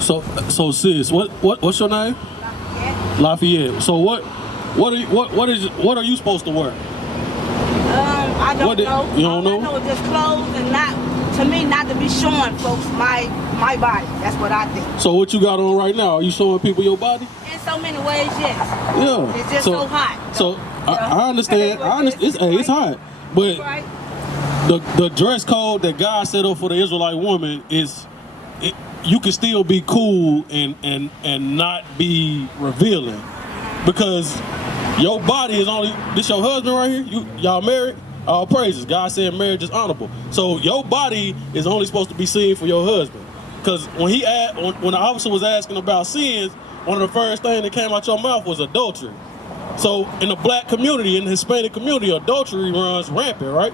So sis, what's your name? Lafayette. Lafayette. So what are you supposed to wear? I don't know. You don't know? I know it's just clothes and not to be showing folks my body. That's what I think. So what you got on right now? Are you showing people your body? In so many ways, yes. Yeah. It's just so hot. So I understand. It's hot, but Right. the dress code that God set up for the Israelite woman is, you can still be cool and not be revealing, because your body is only, this your husband right here, y'all married, all praises. God said marriage is honorable. So your body is only supposed to be seen for your husband. Because when the officer was asking about sins, one of the first things that came out your mouth was adultery. So in the black community, in the Hispanic community, adultery runs rampant, right?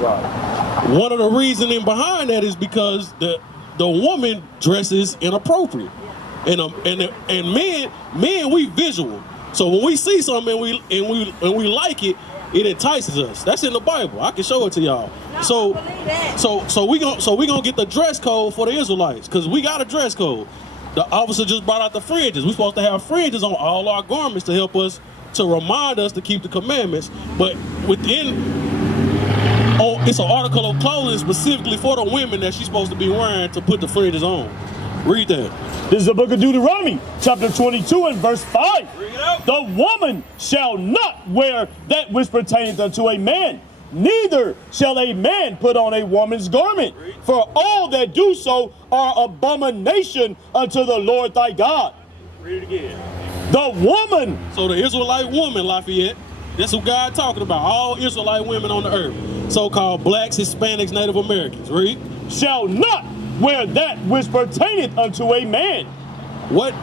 Right. One of the reasoning behind that is because the woman dresses inappropriate, and men we visual. So when we see something and we like it, it entices us. That's in the Bible. I can show it to y'all. No, So I believe that. so we gonna get the dress code for the Israelites, because we got a dress code. The officer just brought out the fringes. We're supposed to have fringes on all our garments to help us, to remind us to keep the commandments. But it's an article of clothing specifically for the women that she's supposed to be wearing to put the fringes on. Read that. This is the book of Deuteronomy, chapter 22 and verse 5. Read it out. The woman shall not wear that which pertaineth unto a man, neither shall a man put on a woman's garment. For all that do so are abomination unto the Lord thy God. Read it again. The woman. So the Israelite woman, Lafayette, that's who God talking about. All Israelite women on the earth. So-called blacks, Hispanics, Native Americans. Read. Shall not wear that which pertaineth unto a man. What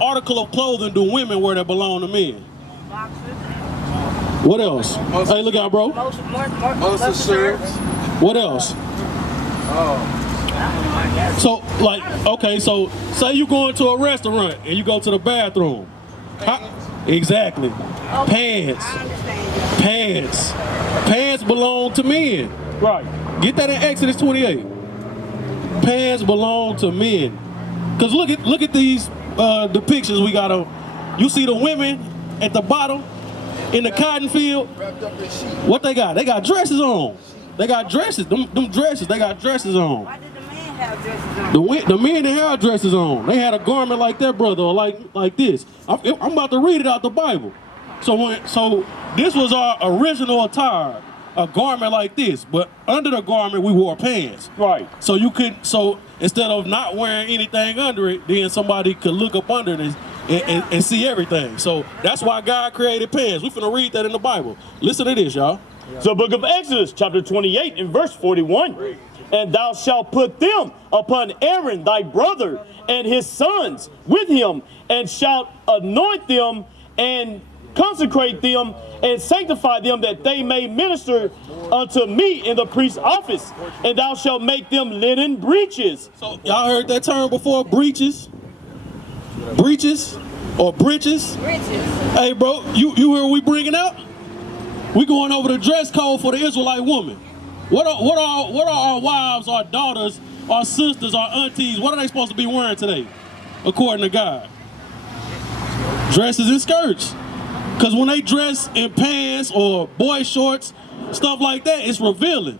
article of clothing do women wear that belong to men? Boxers. What else? Hey, look out, bro. Most of shirts. What else? So, like, okay, so say you go into a restaurant and you go to the bathroom. Exactly. Okay. Pants. I understand. Pants belong to men. Right. Get that in Exodus 28. Pants belong to men. Because look at these depictions we got of. You see the women at the bottom in the cotton field. Wrapped up in sheet. What they got? They got dresses on. They got dresses. Them dresses. They got dresses on. Why did the man have dresses on? The men that had dresses on. They had a garment like that, brother, or like this. I'm about to read it out the Bible. So this was our original attire, a garment like this. But under the garment we wore pants. Right. So instead of not wearing anything under it, then somebody could look up under it and see everything. So that's why God created pants. We finna read that in the Bible. Listen to this, y'all. So book of Exodus, chapter 28 and verse 41. And thou shalt put them upon Aaron thy brother and his sons with him, and shalt anoint them and consecrate them and sanctify them, that they may minister unto me in the priest's office. And thou shalt make them linen breeches. So y'all heard that term before, breeches? Breeches or breeches? Riches. Hey, bro, you hear what we bringing out? We going over the dress code for the Israelite woman. What are our wives, our daughters, our sisters, our aunties, what are they supposed to be wearing today, according to God? Dresses and skirts. Because when they dress in pants or boy shorts, stuff like that, it's revealing.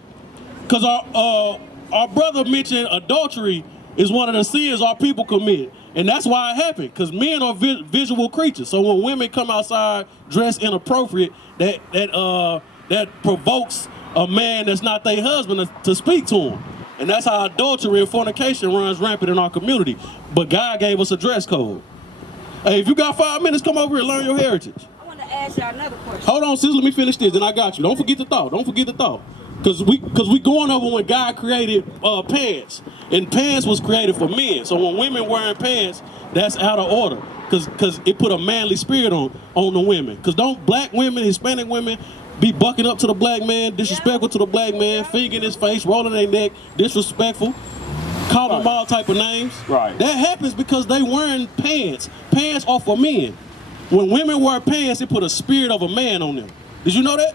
Because our brother mentioned adultery is one of the sins our people commit. And that's why it happened, because men are visual creatures. So when women come outside dressed inappropriate, that provokes a man that's not their husband to speak to him. And that's how adultery and fornication runs rampant in our community. But God gave us a dress code. Hey, if you got 5 minutes, come over here and learn your heritage. I want to ask y'all another question. Hold on, sis, let me finish this, and I got you. Don't forget the thought. Because we going over when God created pants. And pants was created for men. So when women wearing pants, that's out of order. Because it put a manly spirit on the women. Because don't black women, Hispanic women, be bucking up to the black man, disrespectful to the black man, finger in his face, rolling their neck, disrespectful, calling them all type of names. Right. That happens because they wearing pants. Pants are for men. When women wear pants, it put a spirit of a man on them. Did you know that?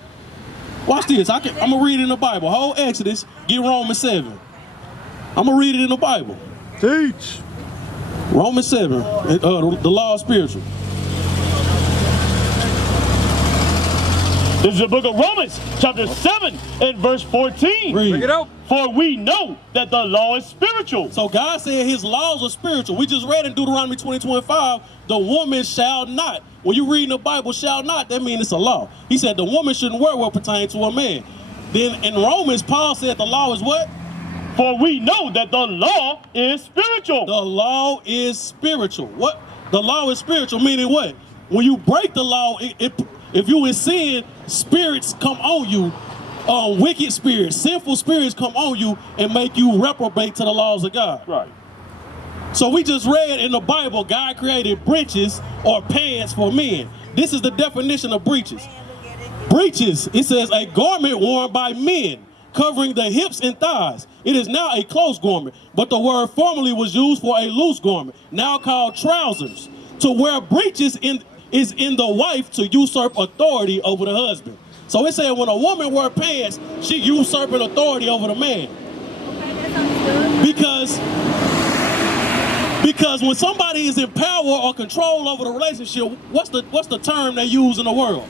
Watch this. I'm going to read it in the Bible. Whole Exodus, get Romans 7. I'm going to read it in the Bible. Teach. Romans 7, the law is spiritual. This is the book of Romans, chapter 7 and verse 14. Read. Bring it out. For we know that the law is spiritual. So God said his laws are spiritual. We just read in Deuteronomy 20:25, the woman shall not. When you read in the Bible, shall not, that means it's a law. He said the woman shouldn't wear what pertains to a man. Then in Romans, Paul said the law is what? For we know that the law is spiritual. The law is spiritual. What? The law is spiritual, meaning what? When you break the law, if you in sin, spirits come on you, wicked spirits, sinful spirits come on you and make you reprobate to the laws of God. Right. So we just read in the Bible, God created breeches or pants for men. This is the definition of breeches. Breeches, it says a garment worn by men, covering the hips and thighs. It is now a close garment, but the word formerly was used for a loose garment, now called trousers. To wear breeches is in the wife to usurp authority over the husband. So it said when a woman wears pants, she usurping authority over the man. Because when somebody is in power or control over the relationship, what's the term they use in the world?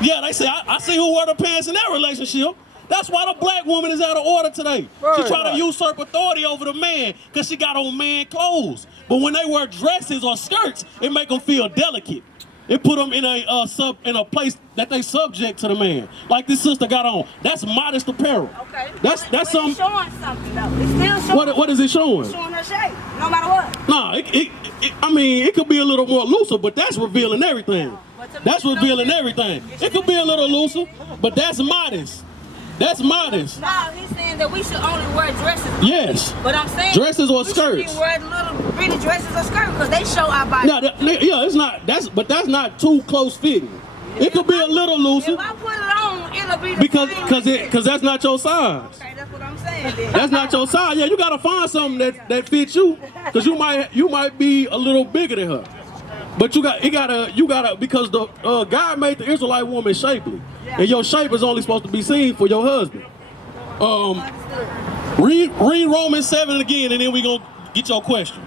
Yeah, they say, I see who wear the pants in that relationship. That's why the black woman is out of order today. She trying to usurp authority over the man because she got on man clothes. But when they wear dresses or skirts, it make them feel delicate. It put them in a place that they subject to the man. Like this sister got on. That's modest apparel. Okay. That's something. It's showing something though. It's still showing. What is it showing? It's showing her shape, no matter what. Nah, I mean, it could be a little more looser, but that's revealing everything. That's revealing everything. It could be a little looser, but that's modest. That's modest. No, he's saying that we should only wear dresses. Yes. But I'm saying dresses or we skirts. shouldn't wear little bitty dresses or skirts because they show our body. No, yeah, it's not. But that's not too close fitting. It could be a little looser. If I put it on, it'll be the because that's not your size. Okay, that's what I'm saying then. That's not your size. Yeah, you gotta find something that fits you, because you might be a little bigger than her. But you gotta because the God made the Israelite woman shapely, and your shape is only supposed to be seen for your husband. Read Romans 7 again, and then we gonna get your question.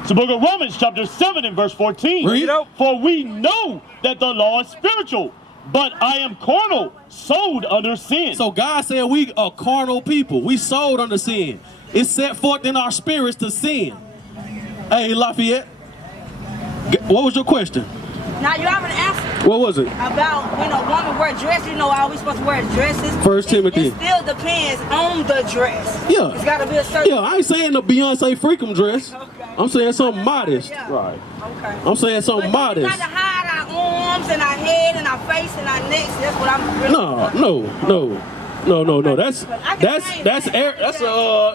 It's the book of Romans, chapter 7 and verse 14. Read. For we know that the law is spiritual, but I am carnal, sold under sin. So God said we are carnal people. We sold under sin. It's set forth in our spirits to sin. Hey, Lafayette, what was your question? Now you already answered What was it? about when a woman wear dresses. You know, are we supposed to wear dresses? 1 Timothy. It still depends on the dress. Yeah. It's got to be a certain. Yeah, I ain't saying the Beyonce Freakum dress. Okay. I'm saying something modest. Yeah. Right. Okay. I'm saying something But we modest. got to hide our arms and our head and our face and our necks. That's what I'm really. No.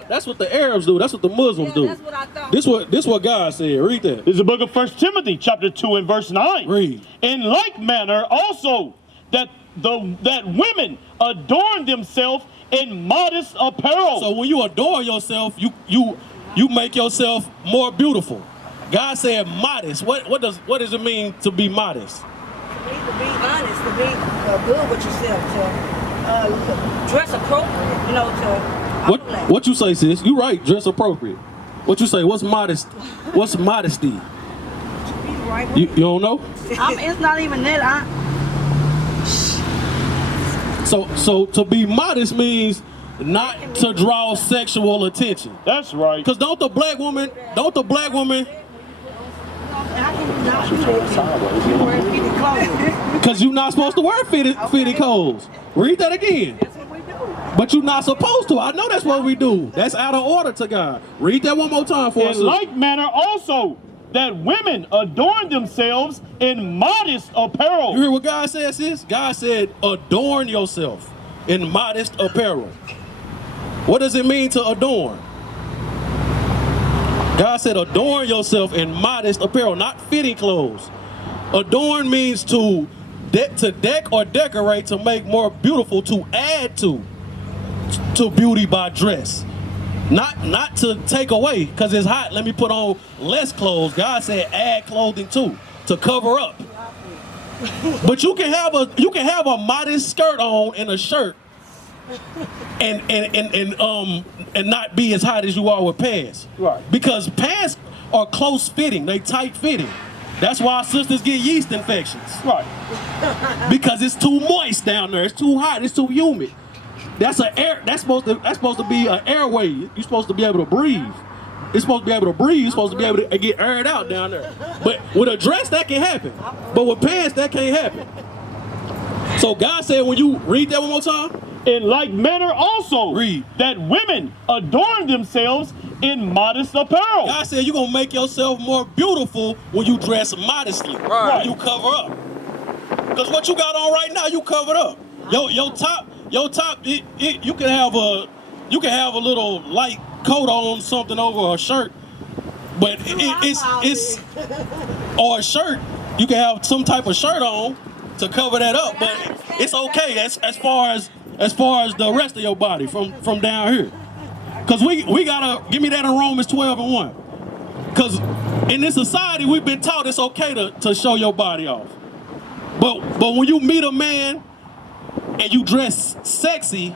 That's what the Arabs do. That's what the Muslims do. That's what I thought. This what God said. Read that. This is the book of 1 Timothy, chapter 2 and verse 9. Read. In like manner also that women adorn themselves in modest apparel. So when you adore yourself, you make yourself more beautiful. God said modest. What does it mean to be modest? To be honest, to be good with yourself, to dress appropriate, you know, to. What you say, sis? You right. Dress appropriate. What you say? What's modest? What's modesty? Be right. You don't know? It's not even that. So to be modest means not to draw sexual attention. That's right. Cause don't the black woman? How can you not do that? You wear fitted clothes. Cause you're not supposed to wear fitted clothes. Read that again. That's what we do. But you're not supposed to. I know that's what we do. That's out of order to God. Read that one more time for us. In like manner also that women adorn themselves in modest apparel. You hear what God says, sis? God said, adorn yourself in modest apparel. What does it mean to adorn? God said, adorn yourself in modest apparel, not fitting clothes. Adorn means to deck or decorate, to make more beautiful, to add to beauty by dress. Not to take away, because it's hot, let me put on less clothes. God said add clothing too, to cover up. But you can have a modest skirt on and a shirt and not be as hot as you are with pants. Right. Because pants are close fitting, they tight fitting. That's why our sisters get yeast infections. Right. Because it's too moist down there. It's too hot. It's too humid. That's supposed to be an airway. You're supposed to be able to breathe. It's supposed to be able to breathe. You're supposed to be able to get aired out down there. But with a dress, that can happen. But with pants, that can't happen. So God said, when you read that one more time, In like manner also, read. that women adorn themselves in modest apparel. God said you're going to make yourself more beautiful when you dress modestly. Right. When you cover up. Because what you got on right now, you covered up. Your top, you can have a little light coat on, something over a shirt, but it's or a shirt. You can have some type of shirt on to cover that up, but it's okay as far as the rest of your body from down here. Because we gotta give me that in Romans 12:1. Because in this society we've been taught it's okay to show your body off. But when you meet a man and you dress sexy,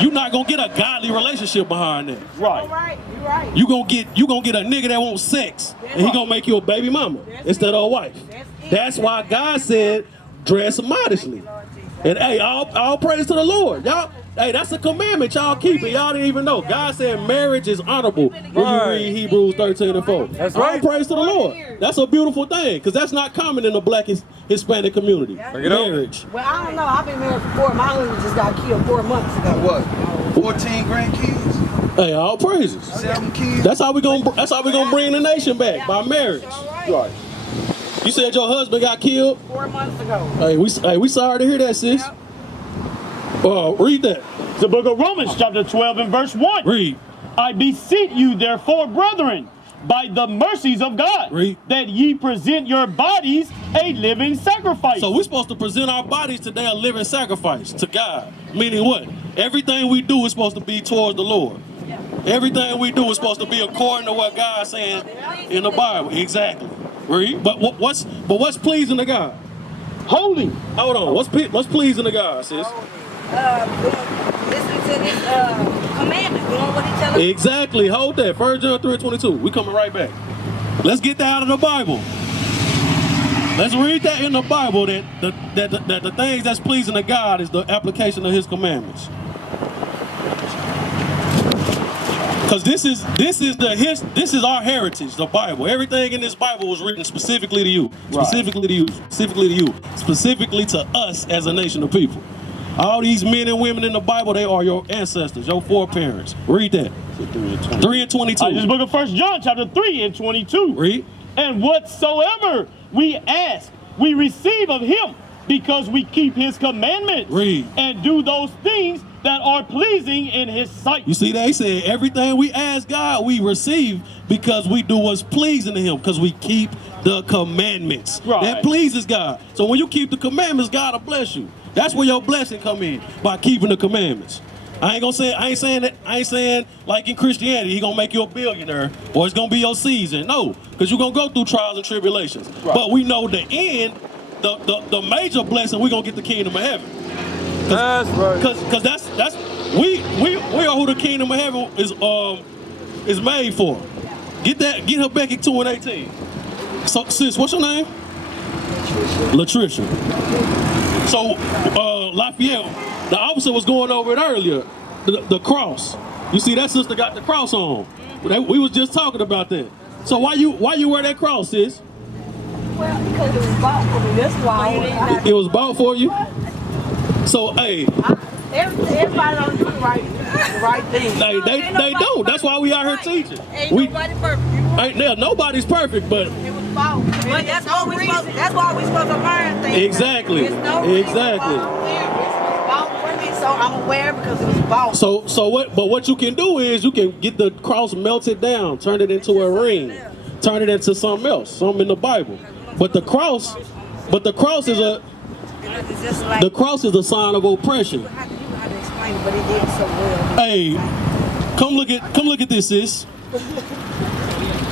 you're not gonna get a godly relationship behind that. Right. You're right. You gonna get a nigga that wants sex, and he gonna make you a baby mama instead of a wife. That's why God said dress modestly. And hey, all praise to the Lord, y'all. Hey, that's a commandment y'all keep it. Y'all didn't even know. God said marriage is honorable when you read Hebrews 13:4. That's All right. praise to the Lord. That's a beautiful thing, because that's not common in the Black Hispanic community. Bring it up. Marriage. Well, I don't know. I've been married for 4. My husband just got killed 4 months ago. What? 14 grandkids? Hey, all praises. 7 kids? That's how we gonna bring the nation back, by marriage. Right. You said your husband got killed? 4 months ago. Hey, we sorry to hear that, sis. Read that. The book of Romans, chapter 12 and verse 1. Read. I beseech you, therefore, brethren, by the mercies of God, Read. that ye present your bodies a living sacrifice. So we're supposed to present our bodies today a living sacrifice to God. Meaning what? Everything we do is supposed to be towards the Lord. Everything we do is supposed to be according to what God's saying in the Bible. Exactly. Read. But what's pleasing to God? Holy. Hold on. What's pleasing to God, sis? Listening to his commandments, doing what he tells us. Exactly. Hold that. 1 John 3:22. We coming right back. Let's get that out of the Bible. Let's read that in the Bible that the things that's pleasing to God is the application of His commandments. Because this is our heritage, the Bible. Everything in this Bible was written specifically to you, specifically to us as a nation of people. All these men and women in the Bible, they are your ancestors, your foreparents. Read that. 3 and 22. This book of 1 John, chapter 3 and 22. Read. And whatsoever we ask, we receive of him, because we keep his commandments. Read. And do those things that are pleasing in his sight. You see, they said everything we ask God, we receive because we do what's pleasing to Him, because we keep the commandments. Right. That pleases God. So when you keep the commandments, God will bless you. That's where your blessing come in, by keeping the commandments. I ain't saying like in Christianity, He gonna make you a billionaire or it's gonna be your season. No, because you're gonna go through trials and tribulations. Right. But we know the end, the major blessing, we're gonna get the kingdom of heaven. That's right. Cause that's we are who the kingdom of heaven is made for. Get Habakkuk 2 and 18. So sis, what's your name? Latricia. So Lafayette, the officer was going over it earlier. The cross. You see that sister got the cross on. We was just talking about that. So why you wear that cross, sis? Well, because it was bought for me. That's why. It was bought for you. So hey. Everybody don't do the right thing. They don't. That's why we out here teaching. Ain't nobody perfect. Nobody's perfect, but It was bought. But that's why we supposed to learn things. exactly. There's no reason Exactly. why I'm wearing it. It was bought for me, so I'm aware because it was bought. So what you can do is you can get the cross melted down, turn it into a ring, turn it into something else, something in the Bible. But the cross is It's just like, the cross is a sign of oppression. you had to explain it, but he did it so well. Hey, come look at this, sis.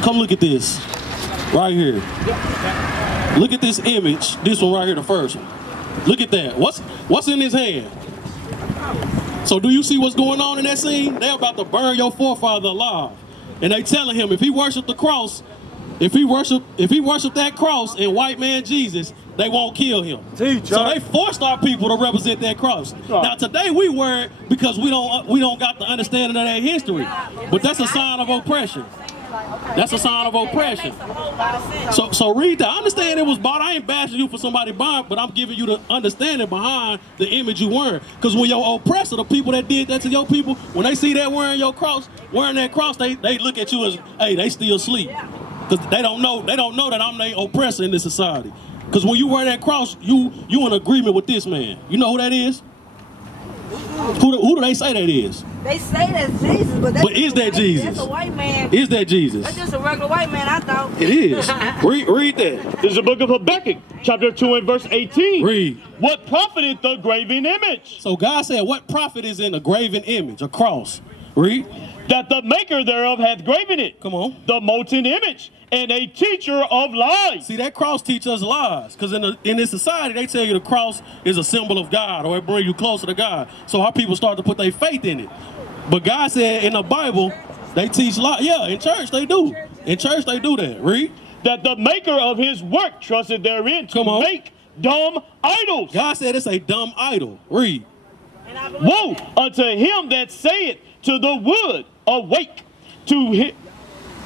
Come look at this. Right here. Look at this image. This one right here, the first one. Look at that. What's in his hand? So do you see what's going on in that scene? They're about to burn your forefather alive. And they telling him if he worship the cross, if he worship that cross and white man Jesus, they won't kill him. So they forced our people to represent that cross. Now today we worried because we don't got the understanding of that history. But that's a sign of oppression. That's a sign of oppression. So read that. I understand it was bought. I ain't bashing you for somebody buying, but I'm giving you the understanding behind the image you wearing. Because when your oppressor, the people that did that to your people, when they see that wearing that cross, they look at you as, hey, they still asleep. Because they don't know that I'm their oppressor in this society. Because when you wear that cross, you in agreement with this man. You know who that is? Who do they say that is? They say that's Jesus, but is that Jesus? That's a white man. Is that Jesus? That's just a regular white man, I thought. It is. Read that. This is the book of Habakkuk, chapter 2 and verse 18. Read. What profiteth the graven image? So God said, what profit is in a graven image, a cross? Read. That the maker thereof hath graven it. Come on. The molten image, and a teacher of lies. See, that cross teaches us lies. Because in this society, they tell you the cross is a symbol of God, or it brings you closer to God. So our people start to put their faith in it. But God said in the Bible, they teach lies. Yeah, in church they do. In church they do that. Read. That the maker of his work trusted therein to make dumb idols. God said it's a dumb idol. Read. Woe unto him that saith to the wood, awake to him.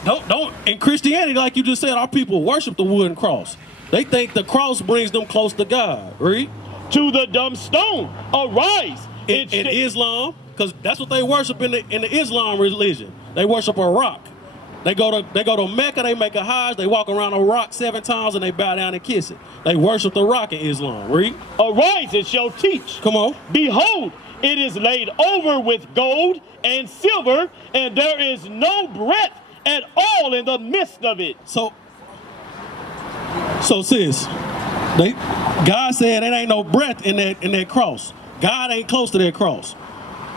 Don't. In Christianity, like you just said, our people worship the wooden cross. They think the cross brings them close to God. Read. To the dumb stone, arise. In Islam, because that's what they worship in the Islam religion. They worship a rock. They go to Mecca, they make a hajj, they walk around a rock 7 times and they bow down and kiss it. They worship the rock in Islam. Read. Arise, it shall teach. Come on. Behold, it is laid over with gold and silver, and there is no breadth at all in the midst of it. So sis, God said there ain't no breadth in that cross. God ain't close to that cross.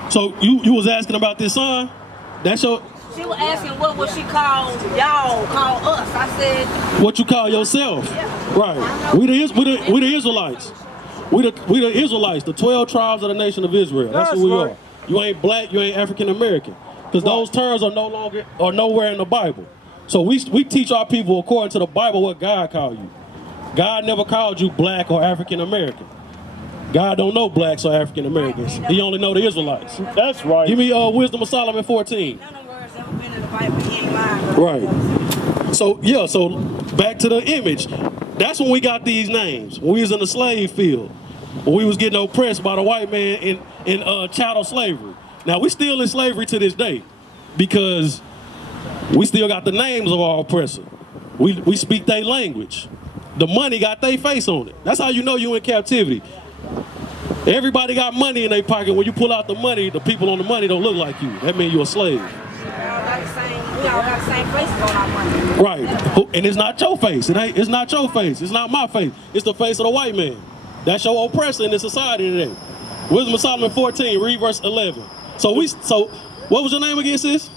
So you was asking about this son? That's your. She was asking what would she call y'all, call us. I said, what you call yourself? Yeah. Right. We the Israelites. We the Israelites, the 12 tribes of the nation of Israel. That's who we are. You ain't black, you ain't African American. Because those terms are nowhere in the Bible. So we teach our people according to the Bible what God called you. God never called you black or African American. God don't know blacks or African Americans. He only know the Israelites. That's right. Give me Wisdom of Solomon 14. none of the words ever been in the Bible, he ain't lying. Right. So back to the image. That's when we got these names. When we was in the slave field. When we was getting oppressed by the white man in chattel slavery. Now we still in slavery to this day because we still got the names of our oppressor. We speak their language. The money got their face on it. That's how you know you in captivity. Everybody got money in their pocket. When you pull out the money, the people on the money don't look like you. That means you're a slave. We all got the same faces on our money. Right. And it's not your face. It's not your face. It's not my face. It's the face of the white man. That's your oppressor in this society today. Wisdom of Solomon 14, read verse 11. So what was your name again, sis?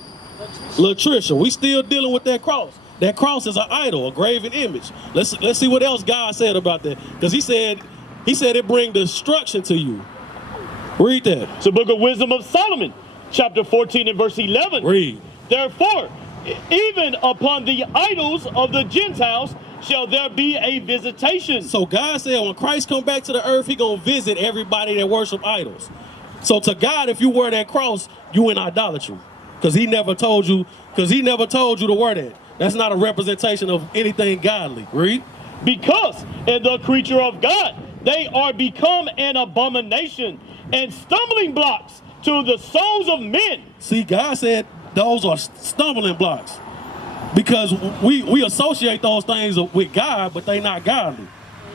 Latricia. We still dealing with that cross. That cross is an idol, a graven image. Let's see what else God said about that. Because he said it bring destruction to you. Read that. It's the book of Wisdom of Solomon, chapter 14 and verse 11. Read. Therefore, even upon the idols of the Gentiles shall there be a visitation. So God said when Christ come back to the earth, he gonna visit everybody that worship idols. So to God, if you wear that cross, you in idolatry. Because he never told you to wear that. That's not a representation of anything godly. Read. Because in the creature of God, they are become an abomination and stumbling blocks to the souls of men. See, God said those are stumbling blocks. Because we associate those things with God, but they not godly.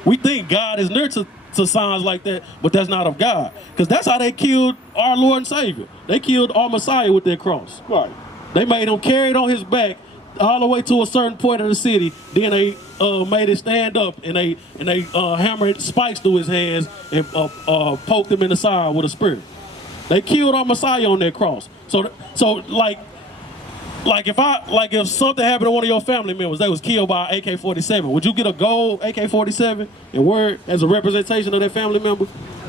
We think God is near to signs like that, but that's not of God. Because that's how they killed our Lord and Savior. They killed our Messiah with their cross. Right. They made him carry it on his back all the way to a certain point of the city. Then they made it stand up and they hammered spikes through his hands and poked him in the side with a spear. They killed our Messiah on their cross. So if something happened to one of your family members, they was killed by an AK-47, would you get a gold AK-47 and wear it as a representation of their family member?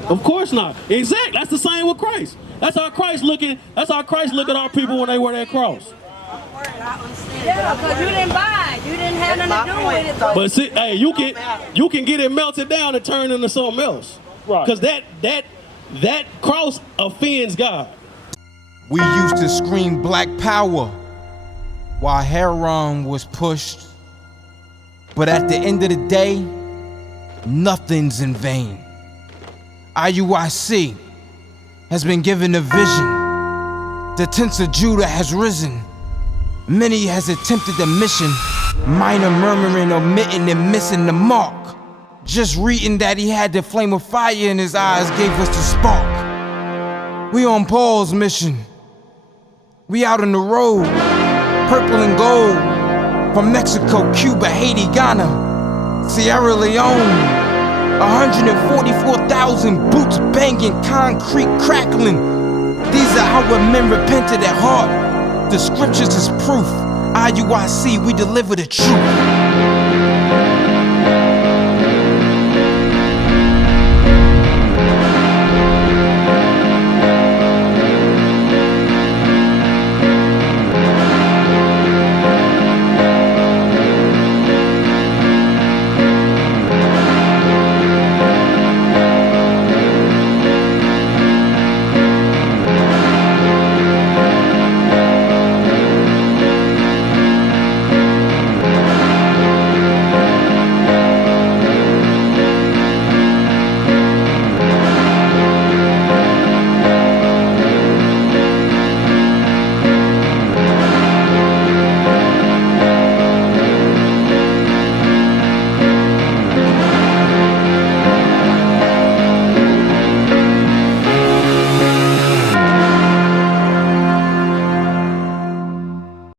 Of course not. Exactly. That's the same with Christ. That's how Christ look at our people when they wear that cross. I understand. Yeah, because you didn't buy it. You didn't have nothing to do with it. But see, hey, you can get it melted down and turn into something else. Right. Because that cross offends God. We used to scream black power while Heron was pushed. But at the end of the day, nothing's in vain. IUIC has been given a vision. The tents of Judah has risen. Many has attempted the mission, minor murmuring, omitting, and missing the mark. Just reading that he had the flame of fire in his eyes gave us the spark. We on Paul's mission. We out on the road, purple and gold, from Mexico, Cuba, Haiti, Ghana, Sierra Leone. 144,000 boots banging, concrete crackling. These are our men repented at heart. The scriptures is proof. IUIC, we deliver the truth.